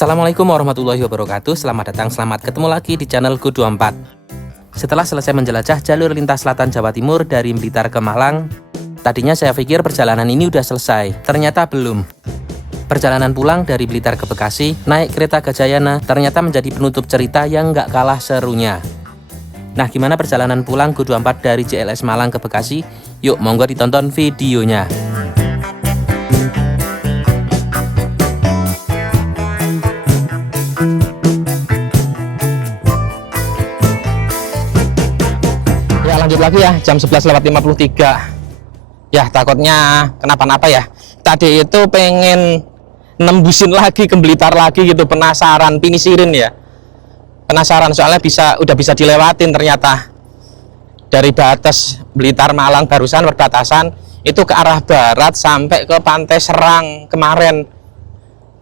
Assalamualaikum warahmatullahi wabarakatuh. Selamat datang, selamat ketemu lagi di channelku 24. Setelah selesai menjelajah jalur lintas selatan Jawa Timur dari Blitar ke Malang, tadinya saya pikir perjalanan ini udah selesai. Ternyata belum. Perjalanan pulang dari Blitar ke Bekasi, naik kereta Gajayana, ternyata menjadi penutup cerita yang nggak kalah serunya. Nah, gimana perjalanan pulang Go24 dari JLS Malang ke Bekasi? Yuk, monggo ditonton videonya. Lanjut lagi ya, jam 11:53. Ya, takutnya kenapa-napa ya. Tadi itu pengen nembusin lagi ke Blitar lagi gitu, penasaran, pinisirin ya. Penasaran soalnya udah bisa dilewatin ternyata. Dari batas Blitar Malang barusan perbatasan itu ke arah barat sampai ke Pantai Serang kemarin.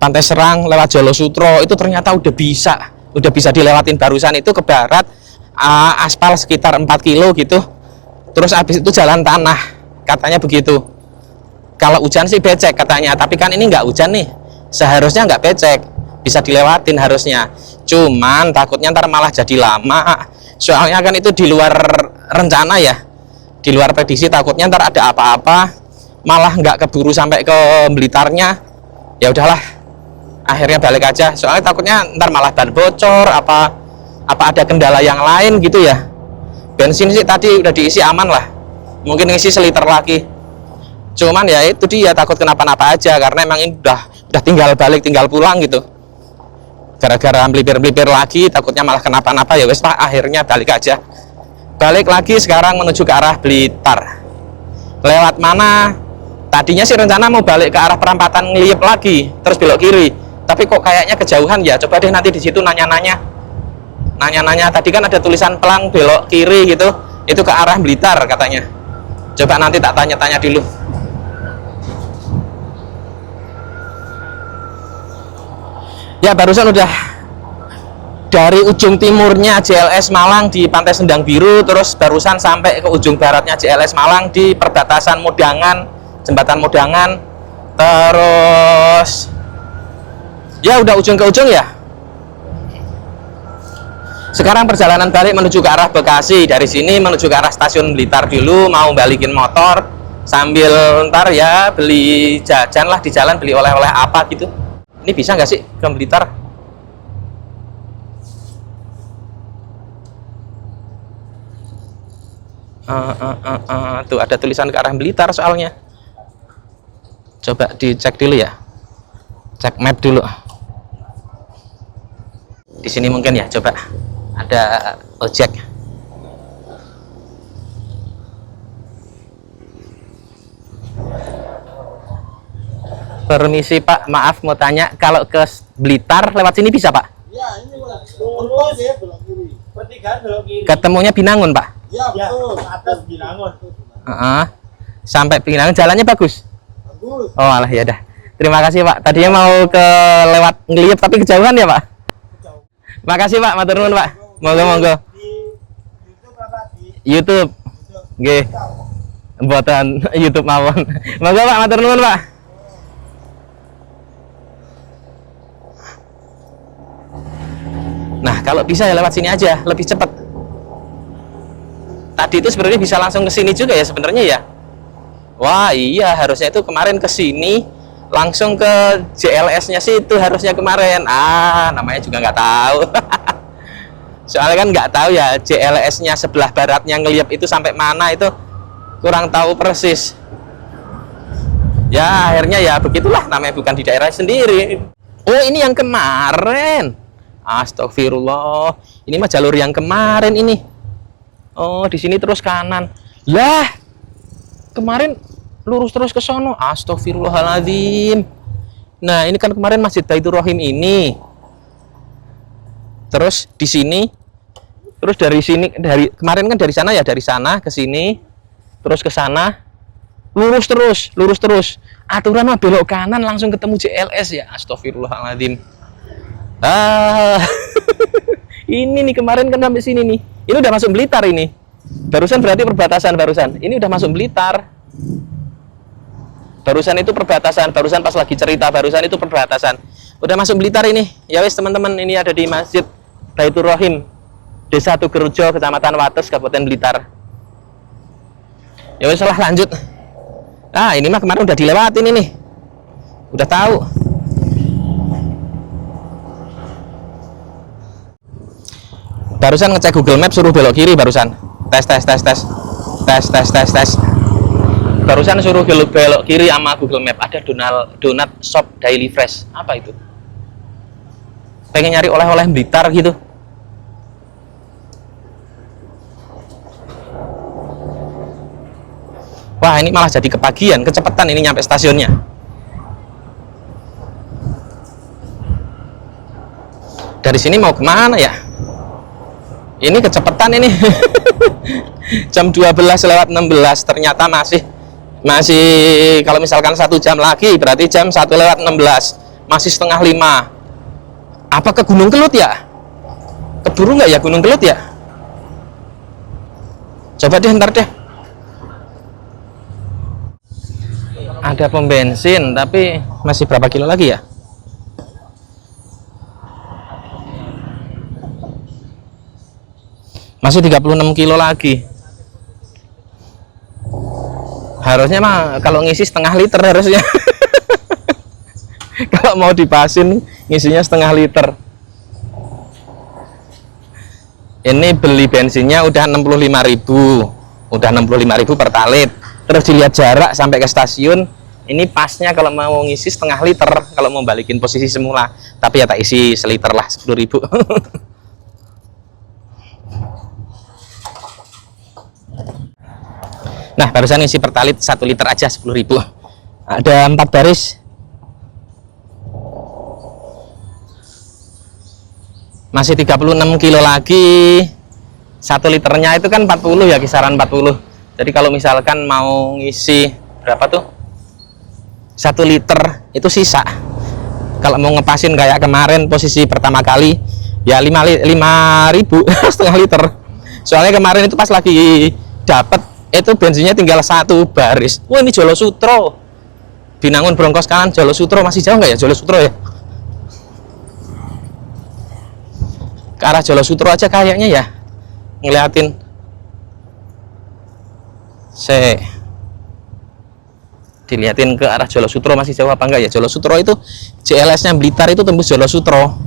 Pantai Serang lewat Jolo Sutro itu ternyata udah bisa dilewatin barusan itu ke barat. Aspal sekitar 4 kilo gitu, terus habis itu jalan tanah, katanya begitu. Kalau hujan sih becek katanya, tapi kan ini nggak hujan nih, seharusnya nggak becek, bisa dilewatin harusnya. Cuman takutnya ntar malah jadi lama, soalnya kan itu di luar rencana ya, di luar prediksi. Takutnya ntar ada apa-apa, malah nggak keburu sampai ke Blitarnya. Ya udahlah, akhirnya balik aja, soalnya takutnya ntar malah ban bocor, apa ada kendala yang lain gitu ya. Bensin sih tadi udah diisi aman lah, mungkin ngisi seliter lagi. Cuman ya itu dia, takut kenapa-napa aja, karena emang ini udah tinggal balik, tinggal pulang gitu. Gara-gara melipir-melipir lagi, takutnya malah kenapa-napa. Ya wes lah, akhirnya balik aja. Balik lagi sekarang menuju ke arah Blitar. Lewat mana? Tadinya sih rencana mau balik ke arah perempatan Ngeliyep lagi, terus belok kiri. Tapi kok kayaknya kejauhan ya. Coba deh nanti di situ nanya-nanya. Tadi kan ada tulisan pelang belok kiri gitu, itu ke arah Blitar katanya. Coba nanti tak tanya-tanya dulu. Ya, barusan udah dari ujung timurnya JLS Malang di Pantai Sendang Biru, terus barusan sampai ke ujung baratnya JLS Malang di perbatasan Modangan, jembatan Modangan. Terus ya udah ujung ke ujung ya. Sekarang perjalanan balik menuju ke arah Bekasi. Dari sini menuju ke arah stasiun Blitar dulu, mau balikin motor sambil ntar ya beli jajan lah di jalan, beli oleh-oleh apa gitu. Ini bisa nggak sih ke Blitar? Tuh ada tulisan ke arah Blitar soalnya. Coba dicek dulu ya, cek map dulu. Di sini mungkin ya, coba ada ojek. Permisi Pak, maaf mau tanya, kalau ke Blitar lewat sini bisa Pak? Ya, ini lurus ya, belok kiri. Pertigaan belok kiri. Ketemunya Binangun Pak? Ya, betul, atas Binangun. Sampai Binangun, jalannya bagus? Bagus. Oh alah, ya dah. Terima kasih Pak. Tadinya mau ke lewat Ngeliyep tapi kejauhan ya Pak? Makasih Pak, matur nuwun Pak. Monggo. YouTube. Nggih. Mboten YouTube mawon. Monggo Pak, matur nuwun Pak. Nah, kalau bisa ya lewat sini aja, lebih cepat. Tadi itu sebenarnya bisa langsung ke sini juga ya sebenarnya ya. Wah, iya, harusnya itu kemarin ke sini langsung ke JLS-nya sih, itu harusnya kemarin. Namanya juga nggak tahu. Soalnya kan nggak tahu ya JLS-nya sebelah baratnya Ngeliyep itu sampai mana, itu kurang tahu persis. Ya akhirnya ya begitulah, namanya bukan di daerah sendiri. Oh, ini yang kemarin. Astagfirullah. Ini mah jalur yang kemarin ini. Oh, di sini terus kanan. Lah, kemarin lurus terus ke sono. Astagfirullahaladzim. Nah, ini kan kemarin Masjid Baitur Rahim ini. Terus di sini, terus dari sini, dari kemarin kan dari sana ya, dari sana ke sini, terus ke sana, lurus terus. Aturan mah belok kanan langsung ketemu JLS ya. Astagfirullahaladzim. Ini nih kemarin kan sampai sini nih. Ini udah masuk Blitar ini. Barusan berarti perbatasan barusan. Ini udah masuk Blitar. Barusan itu perbatasan, barusan pas lagi cerita barusan itu perbatasan. Udah masuk Blitar ini. Ya wes teman-teman, ini ada di Masjid Baitur Rahim, Desa Tugerjo, Kecamatan Wates, Kabupaten Blitar. Ya wes lah, lanjut. Ah, ini mah kemarin udah dilewatin ini. Udah tahu. Barusan ngecek Google Maps suruh belok kiri barusan. Tes. Barusan suruh belok kiri sama Google Map. Ada donat shop Daily Fresh. Apa itu? Pengen nyari oleh-oleh Blitar gitu. Wah, ini malah jadi kepagian, kecepatan ini nyampe stasiunnya. Dari sini mau kemana ya? Ini kecepatan ini. Jam 12:16 ternyata masih kalau misalkan 1 jam lagi berarti jam 1:16, masih 4:30. Apa ke Gunung Kelut ya? Keburu nggak ya Gunung Kelut ya? Coba deh, ntar deh. Ada pom bensin tapi masih berapa kilo lagi ya? Masih 36 kilo lagi. Harusnya mah kalau ngisi setengah liter harusnya. Kalau mau dipasin ngisinya setengah liter. Ini beli bensinnya udah 65.000. Udah 65.000 per talit. Terus dilihat jarak sampai ke stasiun, ini pasnya kalau mau ngisi setengah liter, kalau mau balikin posisi semula. Tapi ya tak isi seliter lah, 10.000. Nah, barusan isi pertalit 1 liter aja 10.000. Ada 4 baris. Masih 36 kilo lagi. 1 liternya itu kan 40 ya, kisaran 40. Jadi kalau misalkan mau ngisi berapa tuh? 1 liter itu sisa. Kalau mau ngepasin kayak kemarin posisi pertama kali ya 5.000 setengah liter. Soalnya kemarin itu pas lagi dapet itu bensinnya tinggal 1 baris. Wah, ini Jolo Sutro, Binangun Bronkos kanan, Jolo Sutro. Masih jauh nggak ya Jolo Sutro ya? Ke arah Jolo Sutro aja kayaknya ya, ngeliatin. Dilihatin ke arah Jolo Sutro masih jauh apa enggak ya? Jolo Sutro itu JLS nya Blitar itu tembus Jolo Sutro.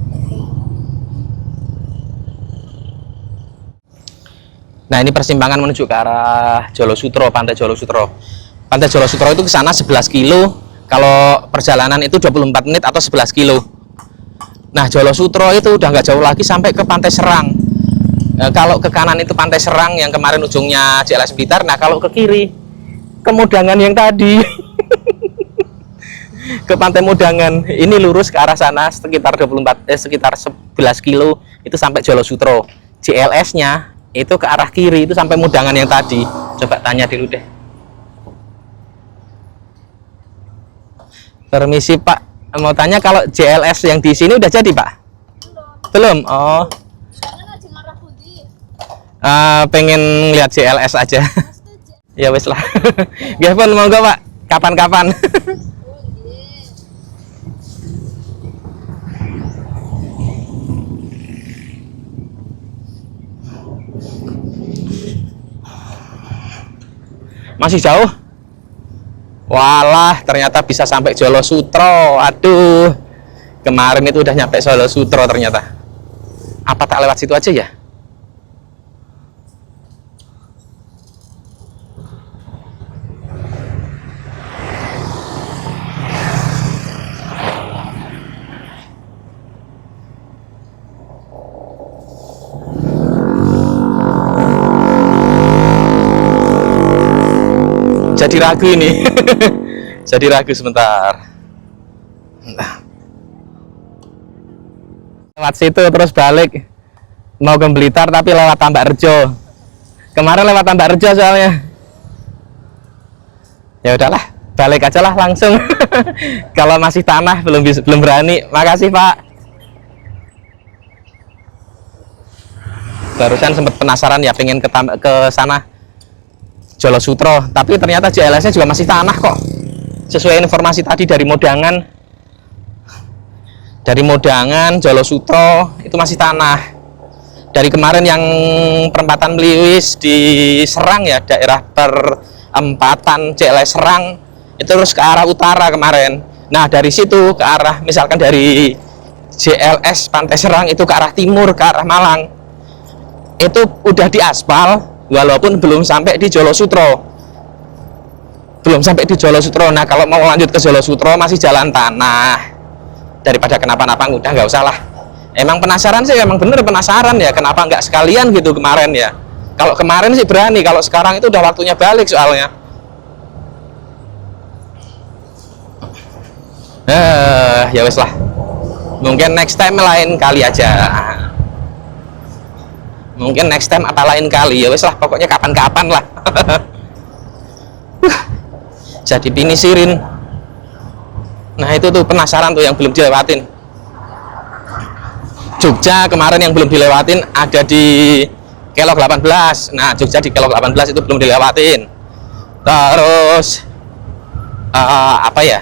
Nah, ini persimpangan menuju ke arah Jolo Sutro, Pantai Jolo Sutro. Pantai Jolo Sutro itu ke sana 11 kilo. Kalau perjalanan itu 24 menit atau 11 kilo. Nah, Jolo Sutro itu udah nggak jauh lagi sampai ke Pantai Serang. Kalau ke kanan itu Pantai Serang yang kemarin ujungnya JLS Blitar. Nah, kalau ke kiri ke Mudangan yang tadi. Ke Pantai Mudangan. Ini lurus ke arah sana sekitar 11 kilo itu sampai Jolo Sutro. JLS-nya itu ke arah kiri itu sampai Mudangan yang tadi. Coba tanya dulu deh. Permisi Pak, mau tanya kalau JLS yang di sini udah jadi Pak? Belum. Oh. Pengen lihat JLS aja. Ya wes lah. Nggih pun monggo Pak, kapan-kapan. Masih jauh? Walah, ternyata bisa sampai Jolo Sutro. Aduh, kemarin itu udah nyampe Jolo Sutro ternyata. Apa tak lewat situ aja ya? Jadi ragu ini. Jadi ragu sebentar. Lewat situ terus balik mau ke Blitar tapi lewat Tambak Rejo. Kemarin lewat Tambak Rejo soalnya. Ya udahlah, balik aja lah langsung. Kalau masih tanah belum berani. Makasih Pak. Barusan sempat penasaran ya, pengen ke sana Jolo Sutro, tapi ternyata JLS-nya juga masih tanah kok. Sesuai informasi tadi dari Mudangan. Dari Modangan, Jolosutro itu masih tanah. Dari kemarin yang perempatan Meliwis di Serang ya, daerah perempatan CLS Serang, itu terus ke arah utara kemarin. Nah dari situ ke arah, misalkan dari JLS Pantai Serang itu ke arah timur, ke arah Malang, itu udah diaspal, walaupun belum sampai di Jolosutro. Belum sampai di Jolosutro. Nah kalau mau lanjut ke Jolosutro masih jalan tanah. Daripada kenapa-napa udah nggak usah lah. Emang penasaran sih, emang bener penasaran ya, kenapa nggak sekalian gitu kemarin ya. Kalau kemarin sih berani, kalau sekarang itu udah waktunya balik soalnya. Ya wes lah, mungkin next time lain kali aja. Mungkin next time apa lain kali, ya wes lah, pokoknya kapan-kapan lah. Jadi pinisirin. Nah itu tuh penasaran tuh yang belum dilewatin. Jogja kemarin yang belum dilewatin ada di Kelok 18. Nah Jogja di Kelok 18 itu belum dilewatin. Terus apa ya,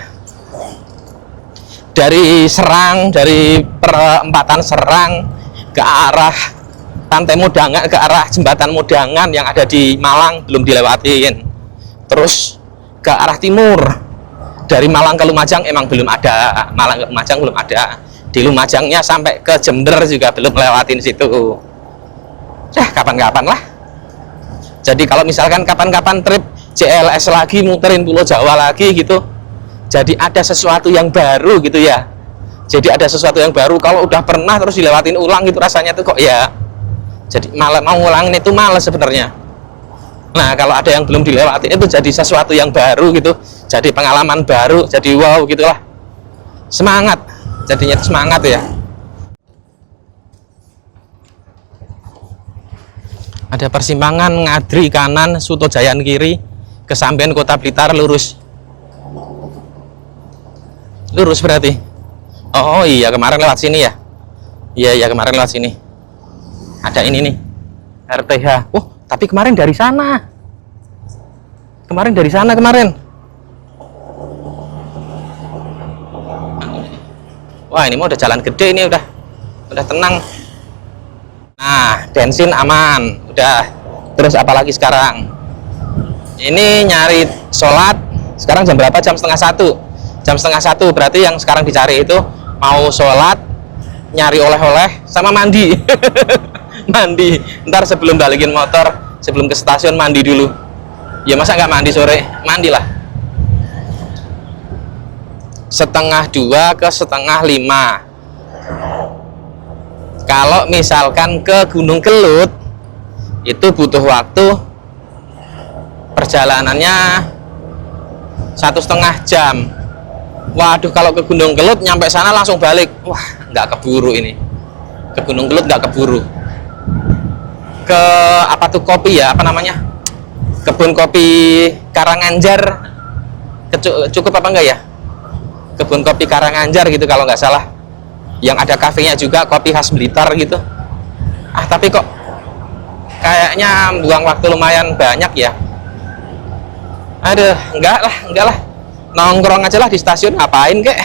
dari Serang, dari perempatan Serang ke arah Pantai Modangan, ke arah jembatan Modangan yang ada di Malang belum dilewatin. Terus ke arah timur dari Malang ke Lumajang emang belum ada. Malang ke Lumajang belum ada. Di Lumajangnya sampai ke Jember juga belum lewatin situ. Kapan-kapan lah. Jadi kalau misalkan kapan-kapan trip CLS lagi, muterin Pulau Jawa lagi gitu, jadi ada sesuatu yang baru gitu ya. Jadi ada sesuatu yang baru. Kalau udah pernah terus dilewatin ulang gitu, rasanya tuh kok ya, jadi malah mau ngulangin itu males sebenarnya. Nah kalau ada yang belum dilewatin itu jadi sesuatu yang baru gitu, jadi pengalaman baru, jadi wow gitulah. Semangat, jadinya semangat ya. Ada persimpangan Ngadri kanan, Sutojayan kiri, kesampean Kota Blitar lurus. Lurus berarti. Oh iya, kemarin lewat sini ya. Iya kemarin lewat sini. Ada ini nih, RTH. Oh tapi kemarin dari sana. Kemarin dari sana kemarin. Wah ini mau udah jalan gede ini, udah tenang. Nah bensin aman, udah. Terus apalagi sekarang? Ini nyari sholat. Sekarang jam berapa? Jam setengah 1. Jam setengah 1 berarti yang sekarang dicari itu mau sholat, nyari oleh-oleh, sama mandi. Mandi. Ntar sebelum balikin motor, sebelum ke stasiun mandi dulu. Ya masa nggak mandi sore? Mandilah. 1:30 ke 4:30. Kalau misalkan ke Gunung Kelut itu butuh waktu perjalanannya 1,5 jam. Waduh, kalau ke Gunung Kelut nyampe sana langsung balik. Wah, nggak keburu ini. Ke Gunung Kelut nggak keburu. Ke apa tuh kopi ya, apa namanya? Kebun kopi Karanganjar. Cukup apa enggak ya? Kebun kopi Karanganjar gitu kalau nggak salah. Yang ada kafenya juga, kopi khas Blitar gitu. Tapi kok kayaknya buang waktu lumayan banyak ya. Aduh, enggak lah. Nongkrong aja lah di stasiun, ngapain kek?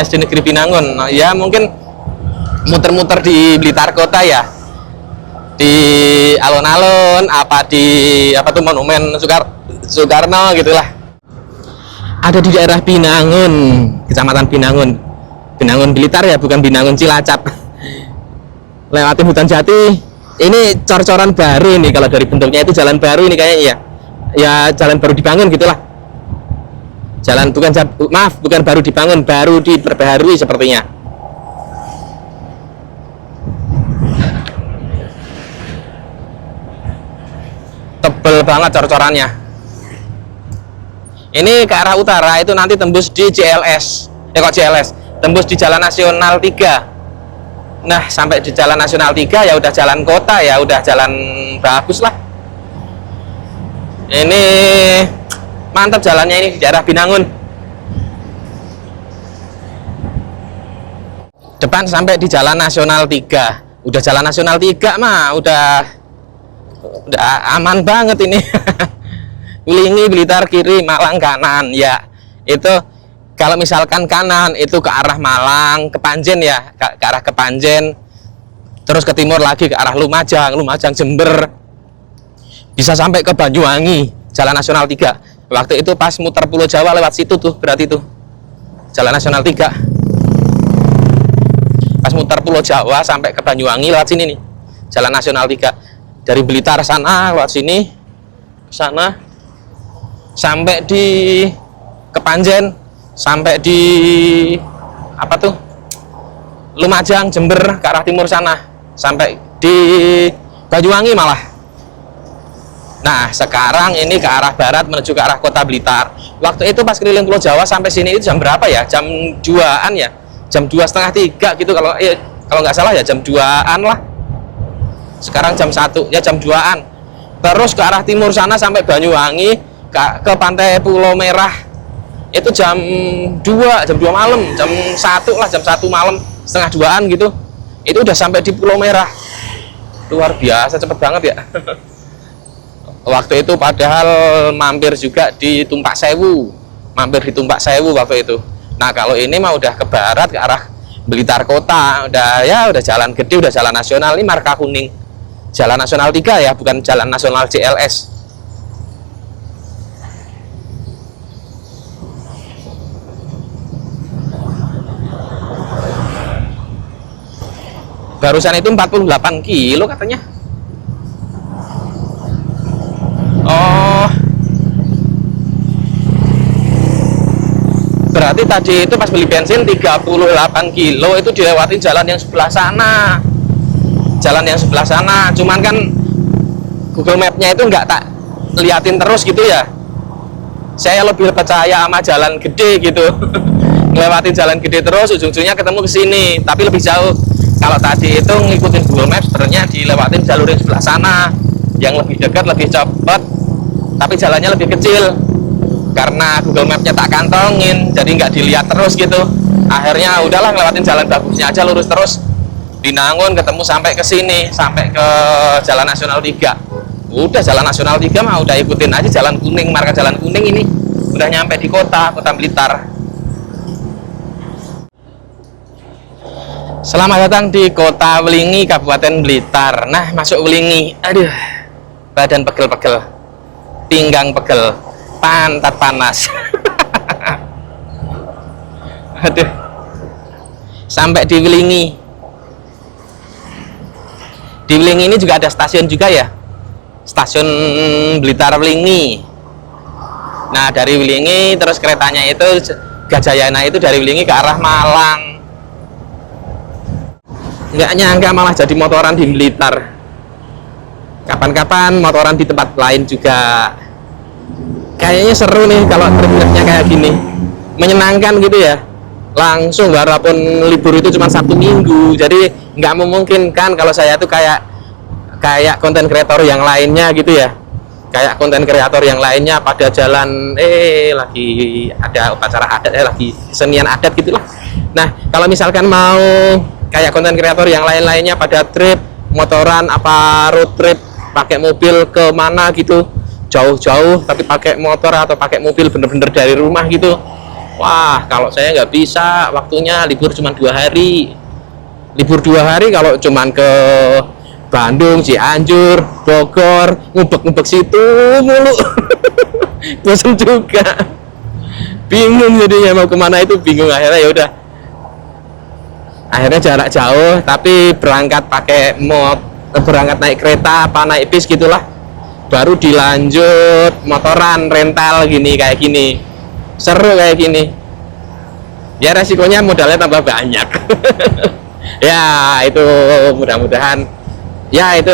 SD Negeri Binangun. Nah, ya mungkin muter-muter di Blitar Kota ya, di alun-alun, apa tuh monumen Soekarno gitulah. Ada di daerah Binangun, Kecamatan Binangun Blitar ya, bukan Binangun Cilacap. Lewatin hutan jati. Ini cor-coran baru ini, kalau dari bentuknya itu jalan baru ini kayaknya ya jalan baru dibangun gitulah. Bukan baru dibangun, baru diperbaharui sepertinya. Tebel banget cor-corannya. Ini ke arah utara itu nanti tembus di JLS. Tembus di Jalan Nasional 3. Nah, sampai di Jalan Nasional 3 ya udah jalan kota ya, udah jalan bagus lah. Ini mantap jalannya ini di daerah Binangun. Depan sampai di Jalan Nasional 3. Udah Jalan Nasional 3 mah udah aman banget ini. Wilingi Blitar kiri, Malang kanan ya. Itu Kalau misalkan kanan itu ke arah Malang, ke Panjen ya, ke arah ke Panjen. Terus ke timur lagi ke arah Lumajang, Lumajang Jember. Bisa sampai ke Banyuwangi, Jalan Nasional 3. Waktu itu pas muter Pulau Jawa lewat situ tuh, berarti tuh. Jalan Nasional 3. Pas muter Pulau Jawa sampai ke Banyuwangi lewat sini nih. Jalan Nasional 3. Dari Blitar sana lewat sini, sana sampai di Kepanjen, sampai di apa tuh? Lumajang, Jember ke arah timur sana, sampai di Banyuwangi malah. Nah, sekarang ini ke arah barat menuju ke arah Kota Blitar. Waktu itu pas keliling Pulau Jawa sampai sini itu jam berapa ya? Jam 2-an ya? Jam 2 setengah 3 gitu kalau nggak salah ya, jam 2-an lah. Sekarang jam 1 ya, jam 2-an. Terus ke arah timur sana sampai Banyuwangi ke pantai Pulau Merah. Itu jam 2 malam, jam 1 lah, jam 1 malam, setengah 2-an gitu. Itu udah sampai di Pulau Merah. Luar biasa cepet banget ya. Waktu itu padahal mampir juga di Tumpak Sewu. Mampir di Tumpak Sewu waktu itu. Nah, kalau ini mah udah ke barat ke arah Blitar Kota, udah jalan gede, udah jalan nasional. Ini marka kuning. Jalan Nasional 3 ya, bukan Jalan Nasional JLS. Barusan itu 48 kilo katanya. Oh, berarti tadi itu pas beli bensin 38 kilo itu dilewatin jalan yang sebelah sana. Jalan yang sebelah sana, cuman kan Google Map-nya itu nggak tak liatin terus gitu ya. Saya lebih percaya sama jalan gede gitu. Ngelewatin jalan gede terus, ujung-ujungnya ketemu ke sini, tapi lebih jauh. Kalau tadi itu ngikutin Google Maps, sebenarnya dilewatin jalur yang sebelah sana, yang lebih dekat, lebih cepat, tapi jalannya lebih kecil. Karena Google Map-nya tak kantongin, jadi nggak dilihat terus gitu. Akhirnya udahlah ngelewatin jalan bagusnya aja, lurus terus. Binangun ketemu sampai ke sini, sampai ke Jalan Nasional 3. Udah Jalan Nasional 3 mah udah ikutin aja jalan kuning, marka jalan kuning ini. Udah nyampe di Kota Blitar. Selamat datang di Kota Welingi, Kabupaten Blitar. Nah, masuk Welingi, aduh, badan pegel-pegel, pinggang pegel, pantat panas. Aduh, sampai di Welingi. Di Welingi ini juga ada stasiun juga ya, stasiun Blitar Welingi. Nah, dari Welingi terus keretanya itu Gajayana itu dari Welingi ke arah Malang. Nggak nyangka malah jadi motoran di Blitar. Kapan-kapan motoran di tempat lain juga. Kayaknya seru nih kalau trip-tripnya kayak gini, menyenangkan gitu ya. Langsung walaupun libur itu cuma Sabtu Minggu, jadi nggak memungkinkan kalau saya tuh kayak konten kreator yang lainnya gitu ya. Kayak konten kreator yang lainnya pada jalan lagi ada upacara adat lagi kesenian adat gitulah. Nah, kalau misalkan mau kayak konten kreator yang lain-lainnya pada trip motoran apa road trip pakai mobil ke mana gitu jauh-jauh tapi pakai motor atau pakai mobil bener-bener dari rumah gitu. Wah, kalau saya nggak bisa, waktunya libur cuma 2 hari. Libur 2 hari kalau cuman ke Bandung, Cianjur, Bogor, ngubek-ngubek situ mulu. Bosan juga. Bingung jadinya mau kemana itu bingung, akhirnya ya udah. Akhirnya jarak jauh tapi berangkat pakai berangkat naik kereta apa naik bis gitulah. Baru dilanjut motoran rental gini kayak gini. Seru kayak gini ya, resikonya modalnya tambah banyak. Ya itu mudah-mudahan ya itu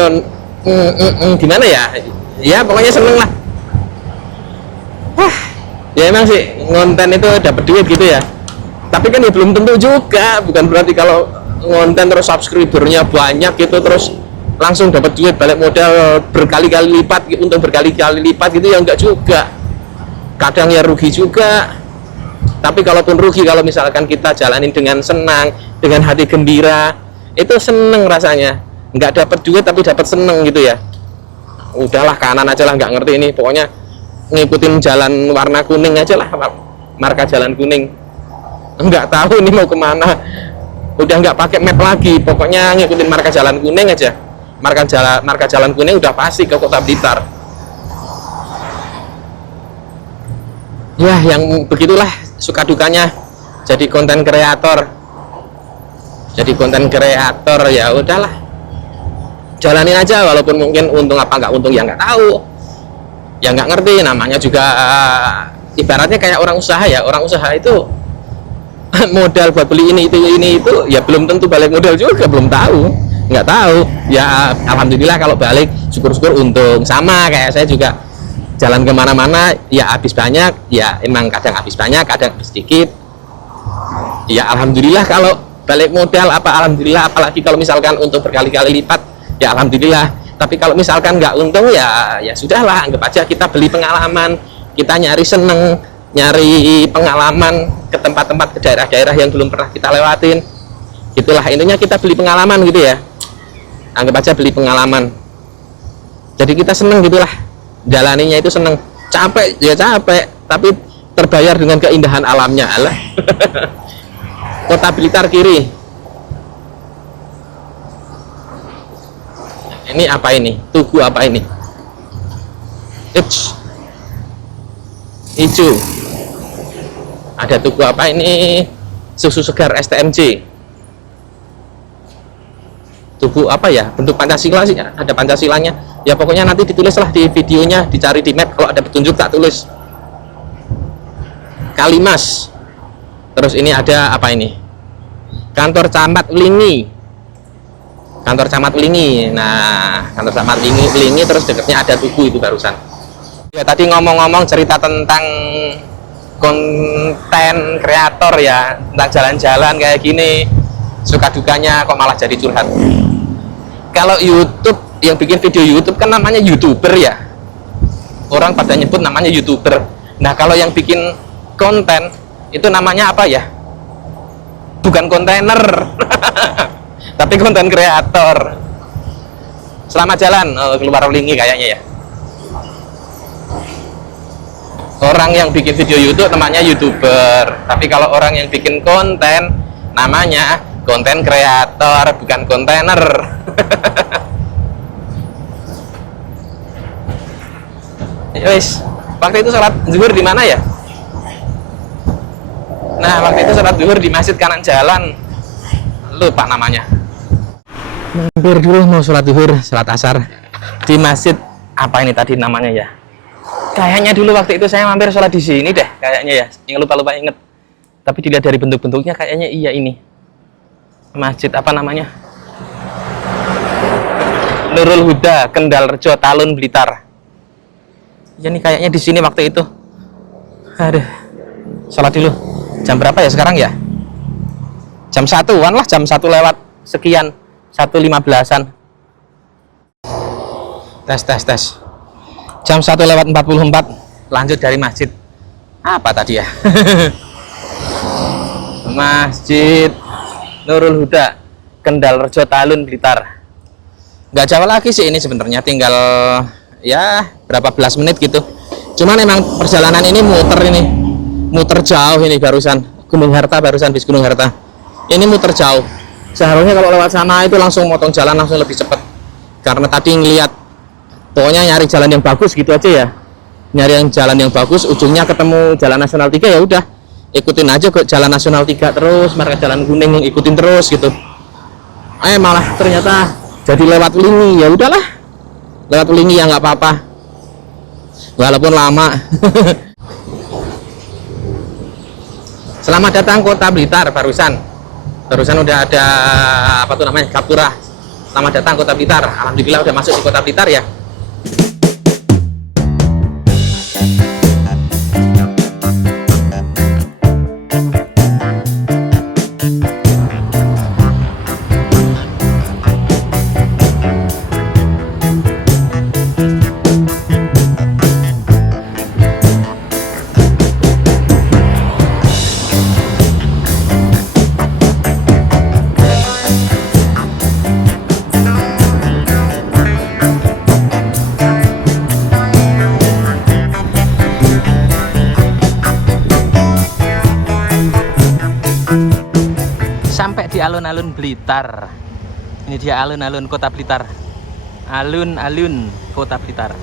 gimana ya pokoknya seneng lah. Wah, ya emang sih ngonten itu dapat duit gitu ya, tapi kan ya belum tentu juga. Bukan berarti kalau ngonten terus subscribernya banyak gitu terus langsung dapat duit balik modal berkali-kali lipat, untung berkali-kali lipat gitu ya, enggak juga. Kadang ya rugi juga. Tapi kalaupun rugi, kalau misalkan kita jalanin dengan senang, dengan hati gembira, itu seneng rasanya. Nggak dapat duit tapi dapat seneng gitu ya. Udahlah kanan aja lah, nggak ngerti ini, pokoknya ngikutin jalan warna kuning aja lah, marka jalan kuning. nggak tahu ini mau kemana. Udah nggak pakai map lagi, pokoknya ngikutin marka jalan kuning aja. Marka jalan kuning udah pasti ke Kota Blitar. Ya, yang begitulah suka dukanya jadi konten kreator. Jadi konten kreator ya udahlah, jalanin aja, walaupun mungkin untung apa nggak untung ya nggak tahu, ya nggak ngerti. Namanya juga ibaratnya kayak orang usaha ya. Orang usaha itu modal buat beli ini itu ya belum tentu balik modal juga, belum tahu, nggak tahu ya. Alhamdulillah kalau balik syukur-syukur untung. Sama kayak saya juga jalan kemana-mana ya habis banyak, ya emang kadang habis banyak, kadang habis sedikit ya. Alhamdulillah kalau balik modal apa alhamdulillah, apalagi kalau misalkan untung berkali-kali lipat ya alhamdulillah. Tapi kalau misalkan nggak untung ya sudahlah, anggap aja kita beli pengalaman, kita nyari seneng, nyari pengalaman ke tempat-tempat, ke daerah-daerah yang belum pernah kita lewatin. Itulah intinya, kita beli pengalaman gitu ya, anggap aja beli pengalaman. Jadi kita seneng gitulah, jalaninya itu seneng. Capek ya capek, tapi terbayar dengan keindahan alamnya. Alah. Kota Blitar kiri. Ini apa ini? Tugu apa ini? Hijau. Ada tugu apa ini? Susu segar STMJ. Tugu apa ya? Bentuk Pancasila sih, ada Pancasilanya. Ya pokoknya nanti ditulislah di videonya, dicari di map, kalau ada petunjuk tak tulis. Kalimas. Terus ini ada apa ini? Kantor Camat Wlingi. Kantor Camat Wlingi. Nah, kantor Camat Wlingi terus dekatnya ada tugu itu barusan. Ya tadi ngomong-ngomong cerita tentang konten kreator ya, tentang jalan-jalan kayak gini, suka dukanya kok malah jadi curhat. Kalau YouTube, yang bikin video YouTube kan namanya YouTuber ya, orang pada nyebut namanya YouTuber. Nah kalau yang bikin konten itu namanya apa ya? Bukan kontainer tapi konten kreator. Selamat jalan keluar Wlingi kayaknya ya. Orang yang bikin video YouTube namanya YouTuber, tapi kalau orang yang bikin konten namanya konten kreator, bukan kontainer. Wes, waktu itu sholat zuhur di mana ya? Nah, waktu itu sholat zuhur di masjid kanan jalan, lupa namanya. Mampir dulu mau sholat zuhur, sholat asar di masjid apa ini tadi namanya ya? Kayaknya dulu waktu itu saya mampir sholat di sini deh, kayaknya ya. Yang lupa-lupa inget. Tapi dilihat dari bentuk-bentuknya kayaknya iya ini. Masjid apa namanya? Nurul Huda, Kendal Rejo, Talun, Blitar. Ya nih kayaknya di sini waktu itu. Aduh. Sholat dulu. Jam berapa ya sekarang ya? Jam 1-an lah, jam 1 lewat sekian. 1.15-an. Tes. Jam 1 lewat 44, lanjut dari masjid. Apa tadi ya? Masjid Nurul Huda, Kendal Rejo, Talun, Blitar. Nggak jauh lagi sih ini sebenarnya, tinggal ya berapa belas menit gitu. Cuman emang perjalanan ini muter jauh ini barusan. Gunung Harta barusan, bis Gunung Harta. Ini muter jauh. Seharusnya kalau lewat sana itu langsung motong jalan, langsung lebih cepat. Karena tadi ngeliat, pokoknya nyari jalan yang bagus gitu aja ya. Nyari yang jalan yang bagus, ujungnya ketemu Jalan Nasional 3 ya udah. Ikutin aja ke Jalan Nasional 3 terus, marka Jalan Kuning ikutin terus gitu. Malah ternyata jadi lewat Wlingi, ya udahlah. Lewat Wlingi ya nggak apa-apa. Walaupun lama. Selamat datang Kota Blitar barusan udah ada apa tuh namanya, Kapura. Selamat datang Kota Blitar. Alhamdulillah udah masuk di Kota Blitar ya. alun-alun Blitar. Ini dia alun-alun kota Blitar. Alun-alun kota Blitar.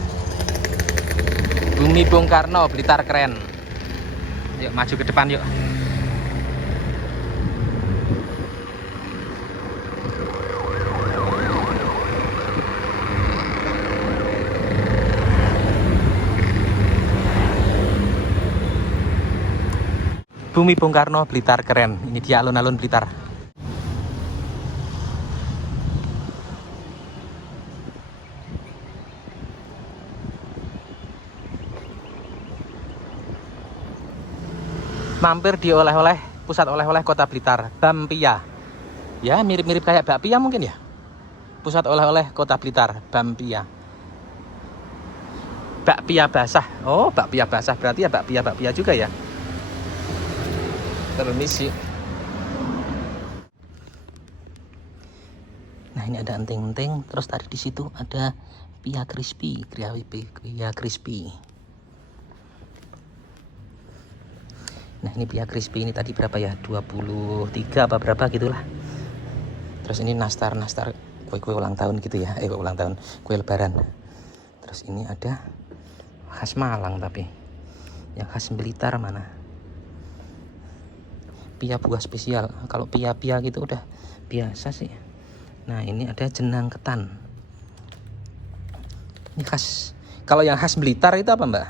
Bumi Bung Karno, Blitar keren. Yuk maju ke depan yuk. Bumi Bung Karno, Blitar keren. Ini dia alun-alun Blitar. Mampir di oleh-oleh, pusat oleh-oleh kota Blitar, Bampia. Ya, mirip-mirip kayak bakpia mungkin ya. Pusat oleh-oleh kota Blitar, Bampia. Bakpia basah. Oh, bakpia basah berarti ya bakpia juga ya. Permisi. Nah, ini ada enteng-enteng, terus tadi di situ ada pia crispy, pia crispy. Nah, ini pia crispy ini tadi berapa ya? 23 apa berapa gitulah. Terus ini nastar kue ulang tahun gitu ya. Ulang tahun, kue lebaran. Terus ini ada khas Malang tapi yang khas Blitar mana? Pia buah spesial. Kalau pia gitu udah biasa sih. Nah, ini ada jenang ketan. Ini khas. Kalau yang khas Blitar itu apa, Mbak?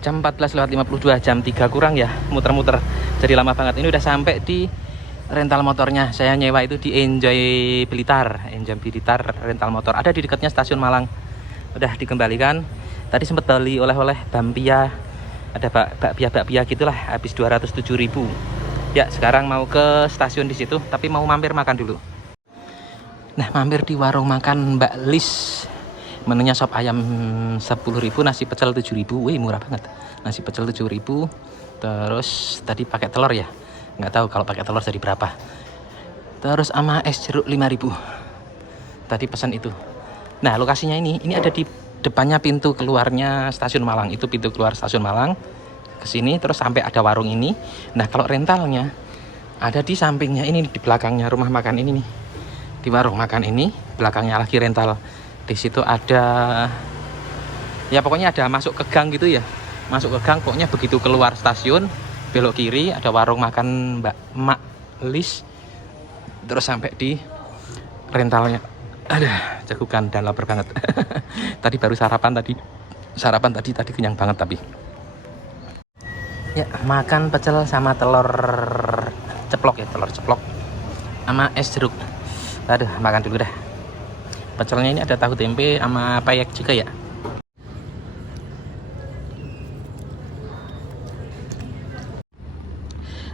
Jam 14.52, jam 3 kurang ya, muter-muter. Jadi lama banget. Ini udah sampai di rental motornya. Saya nyewa itu di Enjoy Blitar rental motor. Ada di dekatnya stasiun Malang. Udah dikembalikan. Tadi sempat beli oleh-oleh Bampia. Ada bakpia gitulah, habis 207.000. Ya, sekarang mau ke stasiun di situ, tapi mau mampir makan dulu. Nah, mampir di warung makan Mbak Lis. Menunya sop ayam 10.000, nasi pecel 7.000. Wih, murah banget. Nasi pecel 7.000. Terus tadi pakai telur ya. Nggak tahu kalau pakai telur jadi berapa. Terus sama es jeruk 5.000. Tadi pesan itu. Nah, lokasinya ini ada di depannya pintu keluarnya stasiun Malang. Itu pintu keluar stasiun Malang ke sini, terus sampai ada warung ini. Nah, kalau rentalnya ada di sampingnya ini, di belakangnya rumah makan ini nih. Di warung makan ini belakangnya lagi rental. Di situ ada, ya pokoknya ada masuk ke gang gitu ya. Masuk ke gang, pokoknya begitu keluar stasiun belok kiri ada warung makan Mak Lis. Terus sampai di rentalnya. Ada jagukan dan lapar banget. Tadi baru sarapan tadi kenyang banget tapi. Ya, makan pecel sama telur ceplok sama es jeruk. Aduh, makan dulu dah. Pecelnya ini ada tahu tempe sama payek juga ya.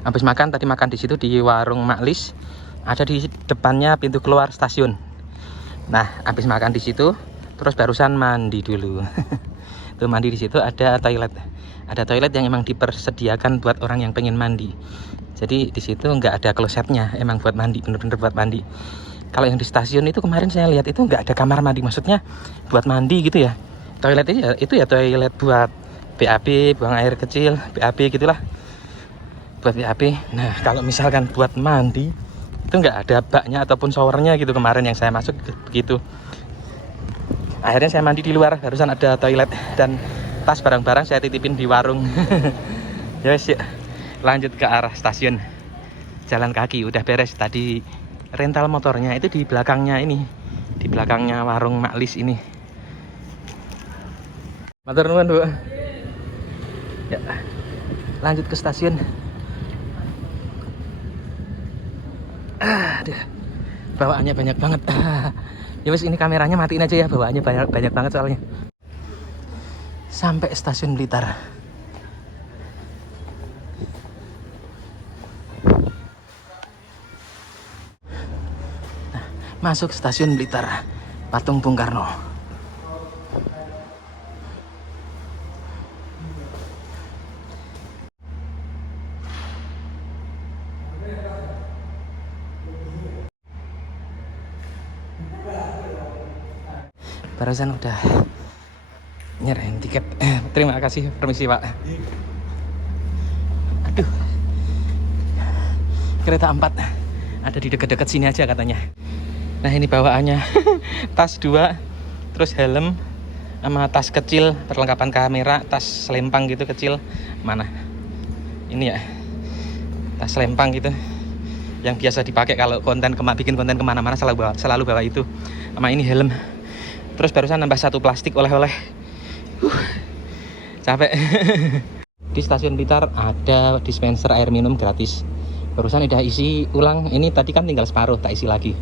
Habis makan, tadi makan di situ di warung Mak Lis. Ada di depannya pintu keluar stasiun. Nah, habis makan di situ, terus barusan mandi dulu. Tuh, mandi di situ ada toilet. Ada toilet yang emang dipersediakan buat orang yang pengen mandi. Jadi di situ nggak ada klosetnya, emang buat mandi, bener-bener buat mandi. Kalau yang di stasiun itu kemarin saya lihat itu nggak ada kamar mandi, maksudnya buat mandi gitu ya. Toiletnya itu ya toilet buat BAB, buang air kecil, BAB gitulah. Buat BAB. Nah, kalau misalkan buat mandi itu nggak ada baknya ataupun showernya gitu. Kemarin yang saya masuk begitu. Akhirnya saya mandi di luar, barusan ada toilet dan tas barang-barang saya titipin di warung. Yes, ya. Lanjut ke arah stasiun. Jalan kaki udah beres. Tadi rental motornya itu di belakangnya ini, di belakangnya warung Mak Lis ini. Matur nuwun, Bu. Ya. Lanjut ke stasiun. Aduh, bawaannya banyak banget. Ya wes, ini kameranya matiin aja ya, bawaannya banyak banget soalnya. Sampai stasiun Blitar. Nah, masuk stasiun Blitar, Patung Bung Karno. Barusan udah nyerahin tiket. Terima kasih, permisi Pak. Aduh, kereta 4 ada di dekat-dekat sini aja katanya. Nah ini bawaannya tas 2, terus helm sama tas kecil, perlengkapan kamera, tas selempang gitu kecil. Mana? Ini ya, tas selempang gitu yang biasa dipakai kalau bikin konten kemana-mana, selalu bawa itu. Sama ini helm. Terus barusan nambah 1 plastik oleh-oleh. Capek. Di stasiun Blitar ada dispenser air minum gratis. Barusan udah isi ulang, ini tadi kan tinggal separuh, tak isi lagi.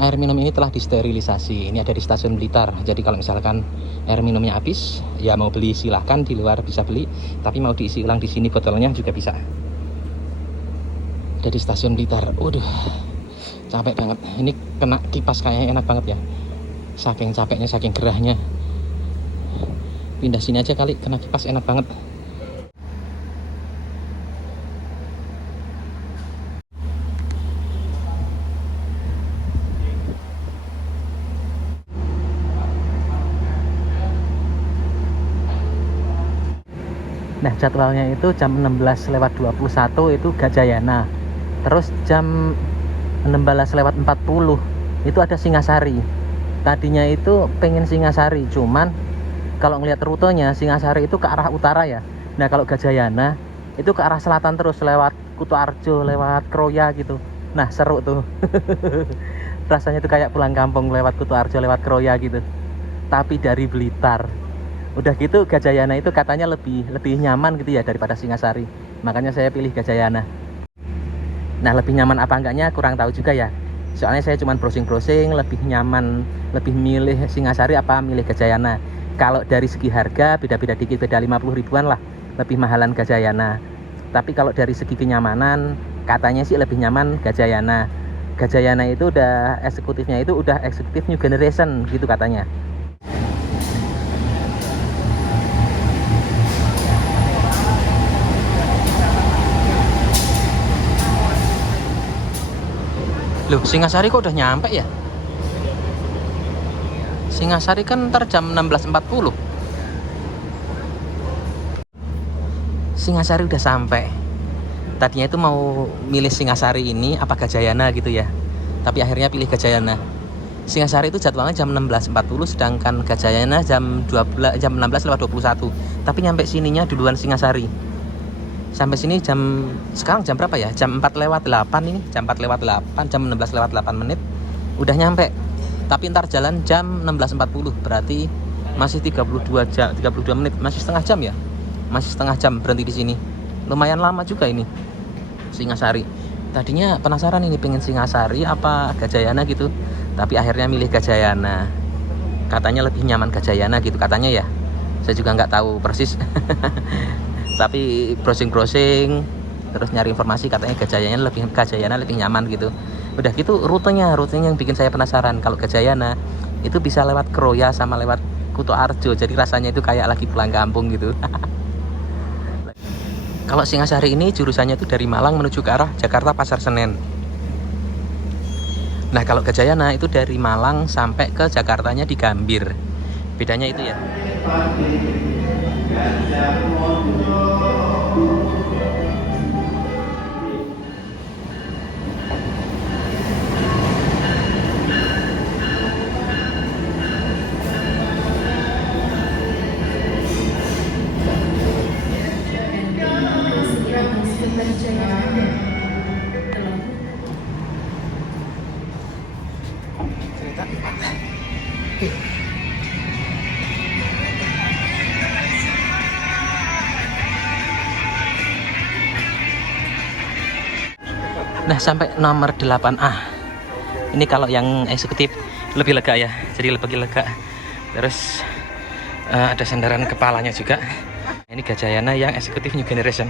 Air minum ini telah disterilisasi. Ini ada di stasiun Blitar. Jadi kalau misalkan air minumnya habis, ya mau beli silahkan, di luar bisa beli. Tapi mau diisi ulang di sini botolnya juga bisa. Ada di stasiun Blitar. Waduh, capek banget. Ini kena kipas kayaknya enak banget ya. Saking capeknya, saking gerahnya. Pindah sini aja kali, kena kipas enak banget. Nah jadwalnya itu jam 16:21 itu Gajayana. Terus jam 16:40 itu ada Singasari. Tadinya itu pengen Singasari, cuman kalau ngelihat rutenya Singasari itu ke arah utara ya. Nah kalau Gajayana itu ke arah selatan terus, lewat Kutoarjo, lewat Kroya gitu. Nah seru tuh. Rasanya tuh kayak pulang kampung, lewat Kutoarjo, lewat Kroya gitu. Tapi dari Blitar. Udah gitu Gajayana itu katanya lebih nyaman gitu ya daripada Singasari. Makanya saya pilih Gajayana. Nah lebih nyaman apa enggaknya kurang tahu juga ya. Soalnya saya cuma browsing-browsing, lebih nyaman, lebih milih Singasari apa milih Gajayana. Kalau dari segi harga beda-beda dikit, beda 50 ribuan lah, lebih mahalan Gajayana. Tapi kalau dari segi kenyamanan katanya sih lebih nyaman Gajayana. Gajayana itu udah eksekutifnya itu udah eksekutif new generation gitu katanya. Loh, Singasari kok udah nyampe ya? Singasari kan ntar jam 16:40. Singasari udah sampai. Tadinya itu mau milih Singasari ini apa Gajayana gitu ya. Tapi akhirnya pilih Gajayana. Singasari itu jadwalnya jam 16:40, sedangkan Gajayana jam 16:21. Tapi nyampe sininya duluan Singasari. Sampai sini sekarang jam berapa ya? Jam 4:08 ini, jam 4:08, jam 16:08 menit udah nyampe. Tapi ntar jalan jam 16:40, berarti masih 32 menit, masih setengah jam ya? Masih setengah jam berhenti di sini. Lumayan lama juga ini Singasari. Tadinya penasaran ini pengen Singasari apa Gajayana gitu, tapi akhirnya milih Gajayana. Katanya lebih nyaman Gajayana gitu katanya ya. Saya juga nggak tahu persis. Tapi browsing terus nyari informasi katanya Gajayana lebih nyaman gitu. Udah gitu rutenya yang bikin saya penasaran. Kalau Gajayana itu bisa lewat Kroya sama lewat Kutoarjo, jadi rasanya itu kayak lagi pulang kampung gitu. Kalau Singasari ini jurusannya itu dari Malang menuju ke arah Jakarta Pasar Senen. Nah kalau Gajayana itu dari Malang sampai ke Jakartanya di Gambir. Bedanya itu ya. Kereta 4. Nah sampai nomor 8A. Ini kalau yang eksekutif lebih lega ya, jadi lebih lega. Terus ada sandaran kepalanya juga. Ini Gajayana yang eksekutif new generation.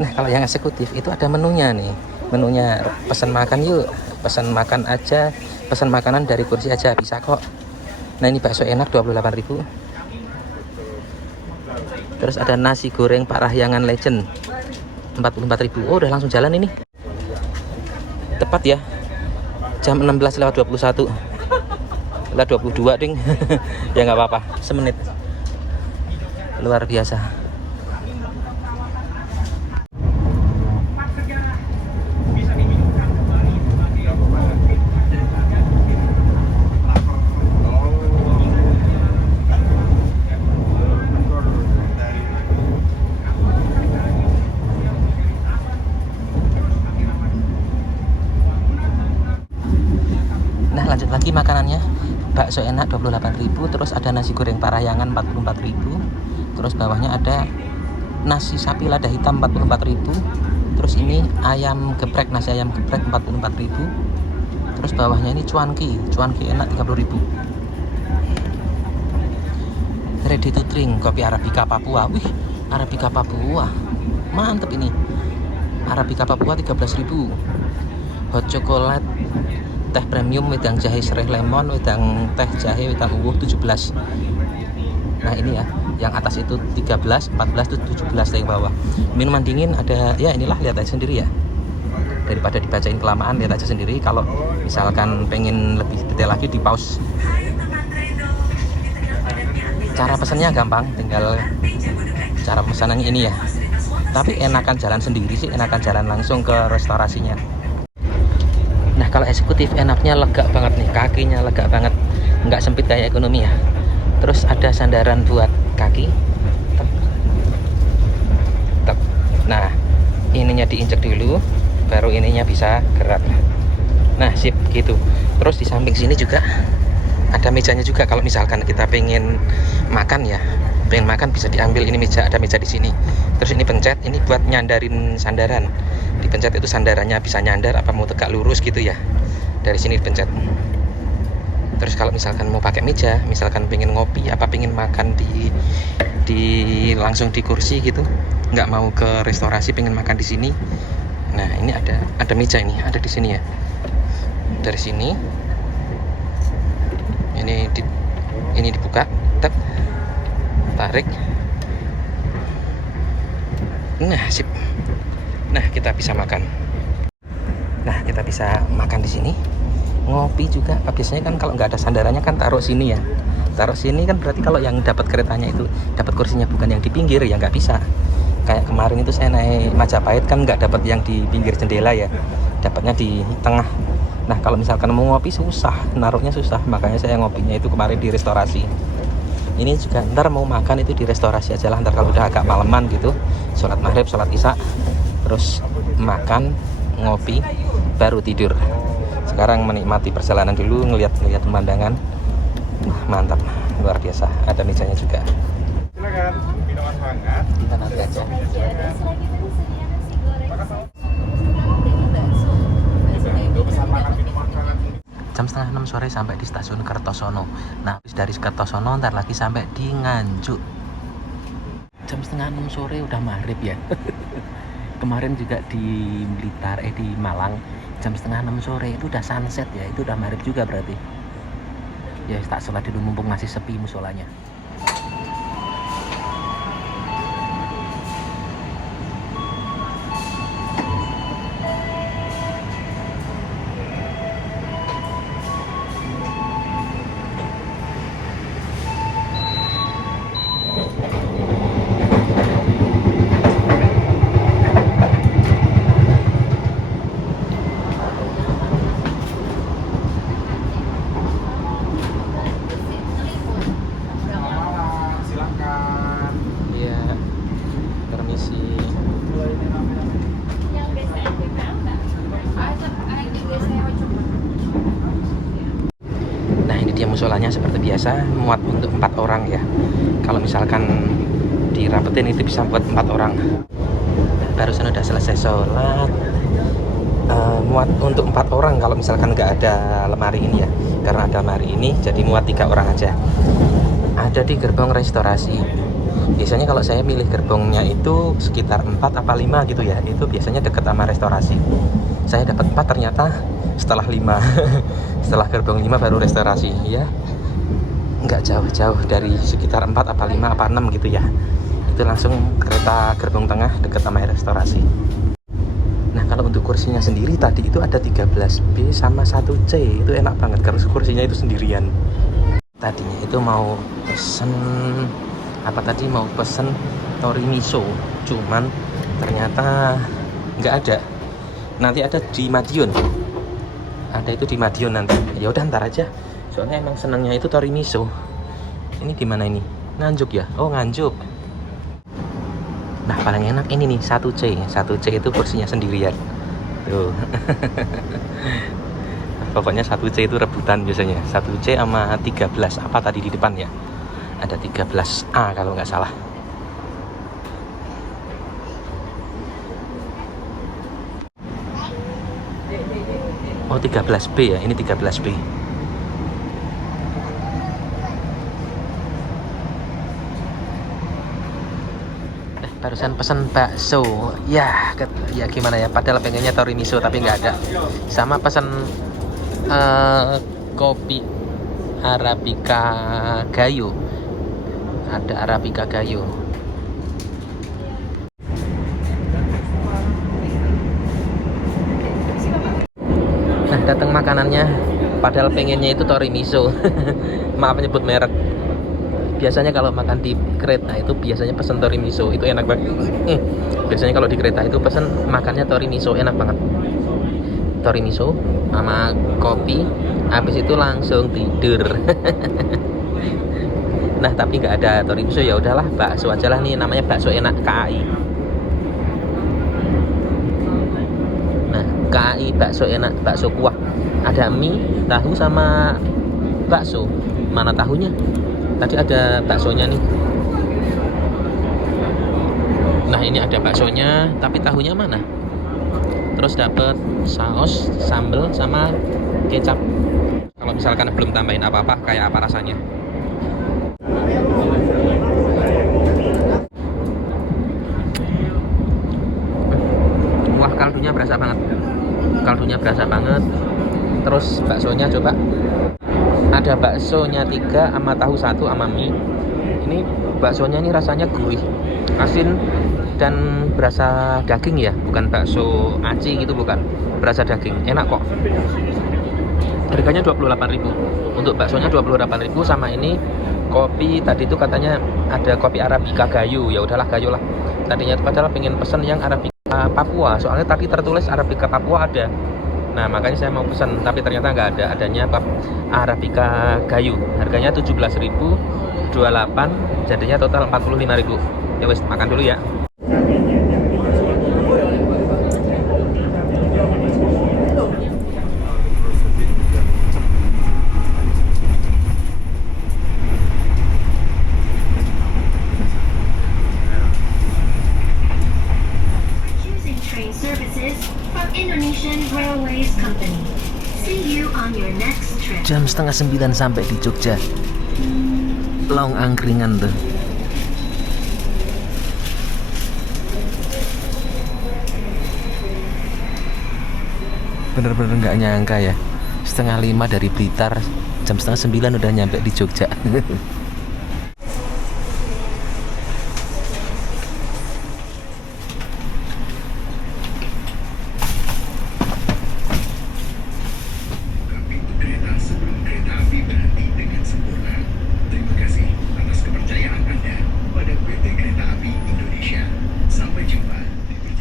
Nah kalau yang eksekutif itu ada menunya nih. Menunya pesan makan yuk, pesan makan aja, pesan makanan dari kursi aja bisa kok. Nah ini bakso enak 28.000. Terus ada nasi goreng Pak Rahyangan Legend 44.000. Oh udah langsung jalan ini. Tepat ya. Jam 16:21. Lah 22 ding. Ya nggak apa-apa, semenit. Luar biasa. makanannya. Bakso enak 28.000, terus ada nasi goreng Parahyangan 44.000, terus bawahnya ada nasi sapi lada hitam 44.000, terus ini ayam geprek, nasi ayam geprek 44.000, terus bawahnya ini cuanki enak 30.000. Ready to drink kopi Arabica Papua. Wih, Arabica Papua mantep ini. Arabica Papua 13.000. Hot chocolate teh premium wedang jahe serai lemon, wedang teh jahe wedang uwuh 17. Nah ini ya, yang atas itu 13, 14 itu 17 yang bawah. Minuman dingin ada, ya inilah, lihat aja sendiri ya. Daripada dibacain kelamaan, lihat aja sendiri. Kalau misalkan pengen lebih detail lagi di pause. Cara pesannya gampang, tinggal cara pesanannya ini ya. Tapi enakan jalan sendiri sih, enakan jalan langsung ke restorasinya. Nah kalau eksekutif enaknya lega banget nih, kakinya lega banget, nggak sempit kayak ekonomi ya. Terus ada sandaran buat kaki. Tep. Tep. Nah ininya diinjek dulu, baru ininya bisa gerak. Nah sip gitu. Terus di samping sini juga ada mejanya juga, kalau misalkan kita pengen makan ya, pengen makan bisa diambil ini meja, ada meja di sini. Terus ini pencet, ini buat nyandarin sandaran. Dipencet itu sandarannya bisa nyandar apa mau tegak lurus gitu ya. Dari sini dipencet. Terus kalau misalkan mau pakai meja, misalkan pengen ngopi apa pengen makan di langsung di kursi gitu, nggak mau ke restorasi, pengen makan di sini. Nah ini ada meja, ini ada di sini ya. Dari sini ini dibuka, tek, tarik. Nah sip. Nah kita bisa makan. Nah kita bisa makan di sini. Ngopi juga. Biasanya kan kalau nggak ada sandarannya kan taruh sini ya. Taruh sini kan berarti kalau yang dapat keretanya itu dapat kursinya bukan yang di pinggir ya, nggak bisa. Kayak kemarin itu saya naik Majapahit kan nggak dapat yang di pinggir jendela ya, dapatnya di tengah. Nah kalau misalkan mau ngopi susah, naruhnya susah, makanya saya ngopinya itu kemarin di restorasi. Ini juga ntar mau makan itu di restorasi aja lah, ntar kalau udah agak malaman gitu, sholat maghrib, sholat isya, terus makan, ngopi, baru tidur. Sekarang menikmati perjalanan dulu, ngeliat pemandangan. Wah mantap, luar biasa. Ada mejanya juga. Silakan, minuman hangat. Kita nanti aja. Jam setengah 6 sore sampai di stasiun Kertosono. Nah, dari Kertosono ntar lagi sampai di Nganjuk. Jam setengah 6 sore udah maghrib ya. Kemarin juga di Blitar, di Malang, jam setengah 6 sore itu udah sunset ya, itu udah maghrib juga berarti. Ya tak sholat dulu mumpung masih sepi musolanya. Musolanya seperti biasa muat untuk 4 orang ya. Kalau misalkan dirapetin itu bisa buat 4 orang. Barusan udah selesai sholat, muat untuk 4 orang kalau misalkan nggak ada lemari ini ya. Karena ada lemari ini jadi muat 3 orang aja. Ada di gerbong restorasi. Biasanya kalau saya milih gerbongnya itu sekitar 4 apa 5 gitu ya. Itu biasanya deket sama restorasi. Saya dapat 4 ternyata setelah 5 setelah gerbong 5 baru restorasi ya, nggak jauh-jauh dari sekitar 4 apa 5 apa 6 gitu ya. Itu langsung kereta gerbong tengah deket sama restorasi. Nah kalau untuk kursinya sendiri tadi itu ada 13B sama 1C, itu enak banget karena kursinya itu sendirian. Tadinya itu mau pesen apa tadi, mau pesen tori miso, cuman ternyata nggak ada. Nanti ada di Madiun, ada itu di Madiun nanti. Ya udah ntar aja, soalnya emang senangnya itu tori miso. Ini di mana ini? Nganjuk ya? Oh Nganjuk. Nah paling enak ini nih 1C. 1C itu kursinya sendirian tuh. Pokoknya 1C itu rebutan biasanya. 1C sama 13 apa tadi di depan ya? Ada 13A kalau nggak salah. Oh 13B ya, ini 13B. Barusan pesan bakso, ya gimana ya? Padahal pengennya tori miso tapi nggak ada. Sama pesan kopi Arabica Gayo, ada Arabica Gayo. Nah datang makanannya, padahal pengennya itu tori miso. Maaf nyebut merek. Biasanya kalau makan di kereta itu biasanya pesen tori miso, itu enak banget. Biasanya kalau di kereta itu pesen makannya tori miso, enak banget. Tori miso sama kopi, habis itu langsung tidur. Nah tapi nggak ada tori miso, ya udahlah bakso aja lah, nih namanya bakso enak KAI. Nah KAI bakso enak, bakso kuah, ada mie, tahu sama bakso. Mana tahunya? Tadi ada baksonya nih. Nah ini ada baksonya, tapi tahunya mana? Terus dapat saus, sambal, sama kecap. Kalau misalkan belum tambahin apa-apa, kayak apa rasanya? Wah kaldunya berasa banget. Kaldunya berasa banget. Terus baksonya coba. Ada baksonya 3 sama tahu 1 sama mie. Ini baksonya ini rasanya gurih, asin, dan berasa daging ya, bukan bakso aci gitu, bukan, berasa daging, enak kok. Harganya 28.000 untuk baksonya, 28.000. Sama ini kopi tadi itu katanya ada kopi Arabica Gayo, ya udahlah Gayo lah. Tadinya padahal pengen pesen yang Arabica Papua, soalnya tadi tertulis Arabica Papua ada. Nah makanya saya mau pesan, tapi ternyata nggak ada, adanya Arabica Gayo. Harganya 17.000, 28, jadinya total 45.000. Ya wes, makan dulu ya. Choosing train services from Indonesian Railways Company. See you on your next trip. Jam 8:30 sampai di Jogja. Long angkringan tuh. Bener-bener nggak nyangka ya, 4:30 dari Blitar, jam 8:30 udah nyampe di Jogja.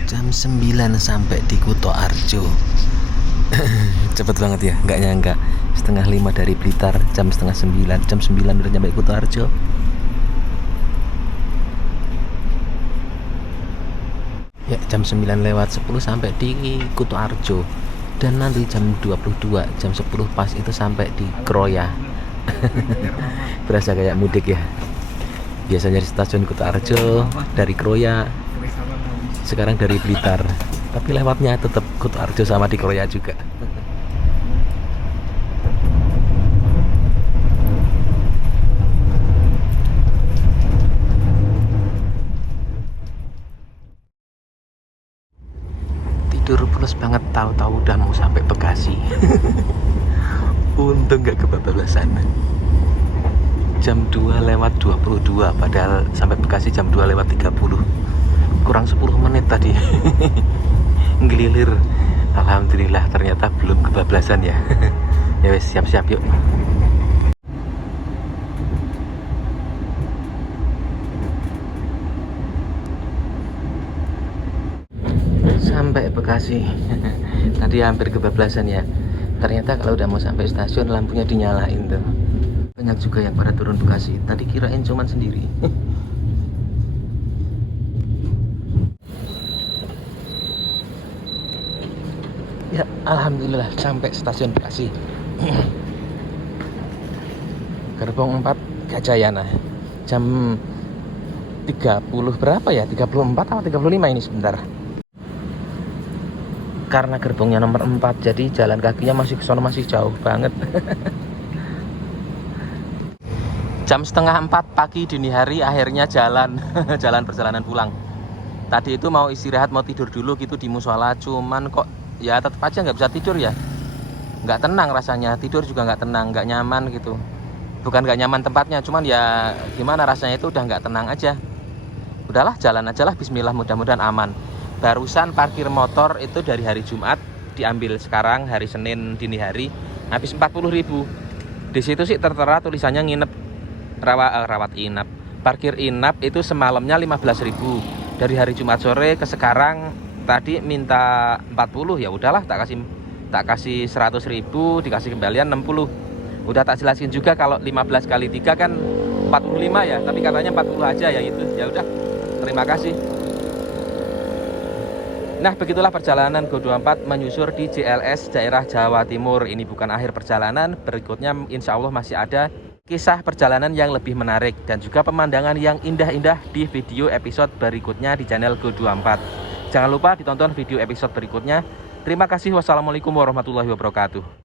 Jam 9 sampai di Kutoarjo. Cepet banget ya, nggak nyangka. 4:30 dari Blitar, jam 8:30, jam 9 udah nyampe Kutoarjo. Ya, jam 9:10 sampai di Kutoarjo. Dan nanti jam 22, jam 10 pas itu sampai di Kroya. Berasa kayak mudik ya. Biasanya di stasiun Kutoarjo, dari Kroya, sekarang dari Blitar, tapi lewatnya tetap Kutoarjo sama di Kroya juga. Tidur pulas banget, tahu-tahu udah mau sampai Bekasi. Untung nggak kebablasan. Jam 2:22, padahal sampai Bekasi jam 2:30. Kurang 10 menit tadi. Ngelilir. Alhamdulillah ternyata belum kebablasan ya. Ya wes, siap-siap yuk. Sampai Bekasi. Tadi hampir kebablasan ya. Ternyata kalau udah mau sampai stasiun lampunya dinyalain tuh. Banyak juga yang pada turun Bekasi. Tadi kirain cuman sendiri. Ya, Alhamdulillah sampai stasiun Bekasi. Gerbong 4 Gajayana. Jam 30 berapa ya? 34 atau 35 ini sebentar. Karena gerbongnya nomor 4, jadi jalan kakinya masih ke sono masih jauh banget. Jam setengah 4 pagi dini hari akhirnya jalan perjalanan pulang. Tadi itu mau istirahat, mau tidur dulu gitu di musola, cuman kok ya tetap aja nggak bisa tidur ya. Nggak tenang rasanya, tidur juga nggak tenang, nggak nyaman gitu. Bukan nggak nyaman tempatnya, cuman ya gimana rasanya itu udah nggak tenang aja. Udahlah, jalan aja lah, bismillah, mudah-mudahan aman. Barusan parkir motor itu dari hari Jumat, diambil sekarang hari Senin dini hari, habis 40.000. Di situ sih tertera tulisannya nginep, rawat inap. Parkir inap itu semalamnya 15.000. Dari hari Jumat sore ke sekarang tadi minta 40, ya udahlah tak kasih 100.000, dikasih kembalian 60. Udah tak jelasin juga kalau 15 kali 3 kan 45 ya, tapi katanya 40 aja ya itu. Ya udah, terima kasih. Nah, begitulah perjalanan Go24 menyusur di JLS daerah Jawa Timur. Ini bukan akhir perjalanan, berikutnya insya Allah masih ada kisah perjalanan yang lebih menarik dan juga pemandangan yang indah-indah di video episode berikutnya di channel Go24. Jangan lupa ditonton video episode berikutnya. Terima kasih. Wassalamualaikum warahmatullahi wabarakatuh.